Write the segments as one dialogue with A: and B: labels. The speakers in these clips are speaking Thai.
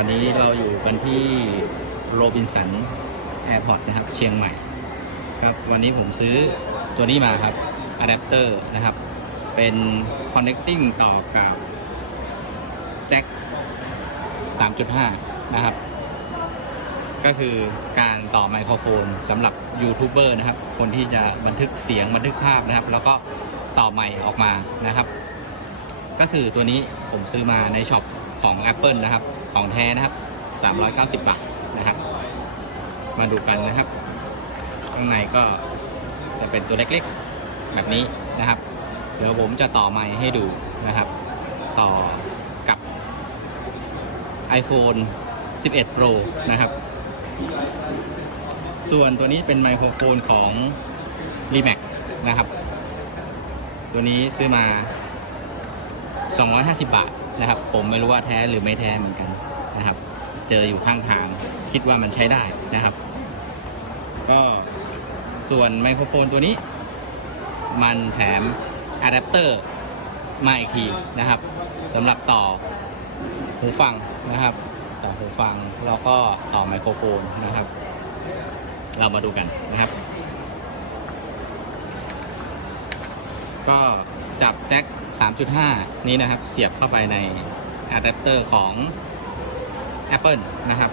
A: ันี้เราอยู่กันที่โรบินสันแอร์พอร์ตนะครับ เชียงใหม่ ครับ วันนี้ผมซื้อตัวนี้มาครับอะแดปเตอร์นะครับ เป็น connecting ต่อกับแจ็ค3.5 นะครับ ก็คือการต่อไมโครโฟนสำหรับยูทูบเบอร์นะครับ คนที่จะบันทึกเสียงบันทึกภาพนะครับ แล้วก็ต่อไมค์ออกมานะครับ ก็คือตัวนี้ผมซื้อมาในช็อป ของ Apple นะครับ ของแท้นะครับ 390 บาทนะครับ มาดูกันนะครับ ข้างในก็จะเป็นตัวเล็กๆ แบบนี้นะครับ เดี๋ยวผมจะต่อไมค์ให้ดูนะครับ ต่อกับ iPhone 11 Pro นะครับ ส่วนตัวนี้เป็นไมโครโฟนของ r e m a x นะครับ ตัวนี้ซื้อมา 250 บาทนะครับ ผมไม่รู้ว่าแท้หรือไม่แท้เหมือนกันนะครับ เจออยู่ข้างทางคิดว่ามันใช้ได้นะครับ ก็ส่วนไมโครโฟนตัวนี้ มันแถมอะแดปเตอร์มาอีกทีนะครับสำหรับต่อหูฟังนะครับ ต่อหูฟังแล้วก็ต่อไมโครโฟนนะครับ เรามาดูกันนะครับ ก็จับแจ็ค3.5 นี้นะครับ เสียบเข้าไปในอะแดปเตอร์ของ Apple นะครับ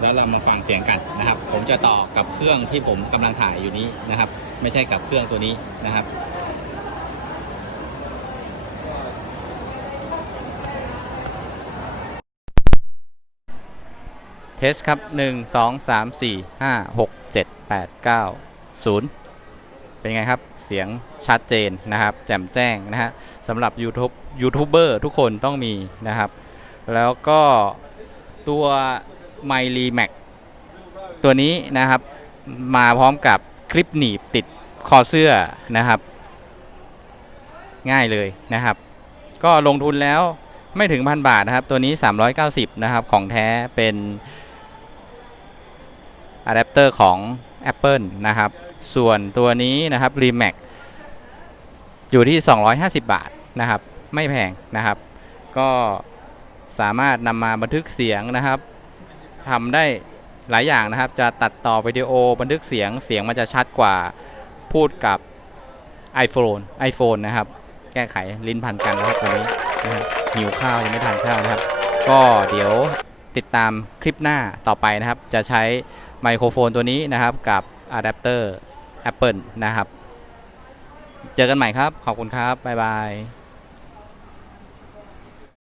A: แล้วเรามาฟังเสียงกันนะครับ ผมจะต่อกับเครื่องที่ผมกำลังถ่ายอยู่นี้นะครับ ไม่ใช่กับเครื่องตัวนี้นะครับเทสครับ 1 2 3 4 5 6 7 8 9 0 เป็นไงครับ เสียงชัดเจนนะครับ แจ่มแจ้งนะฮะสำหรับ YouTube ยูทูบเบอร์ทุกคนต้องมีนะครับ แล้วก็ตัว m y r e m a x ตัวนี้นะครับมาพร้อมกับคลิปหนีบติดคอเสื้อนะครับ ง่ายเลยนะครับ ก็ลงทุนแล้วไม่ถึงพันบาทนะครับ ตัวนี้ 390 นะครับ ของแท้เป็นอะแดปเตอร์ของ Apple นะครับ ส่วนตัวนี้นะครับ r e m a x อยู่ที่ 250 บาทนะครับ ไม่แพงนะครับ ก็สามารถนำมาบันทึกเสียงนะครับทำได้หลายอย่างนะครับ จะตัดต่อวิดีโอบันทึกเสียงเสียงมันจะชัดกว่าพูดกับ iPhone iPhone นะครับ แก้ไขลิ้นพันกันนะครับตัวนี้นะครับหิวข้าวยังไม่ทานข้าวนะครับ ก็เดี๋ยวติดตามคลิปหน้าต่อไปนะครับ จะใช้ไมโครโฟนตัวนี้นะครับกับ อะแดปเตอร์ Apple นะครับ เจอกันใหม่ครับ ขอบคุณครับ บ๊ายบาย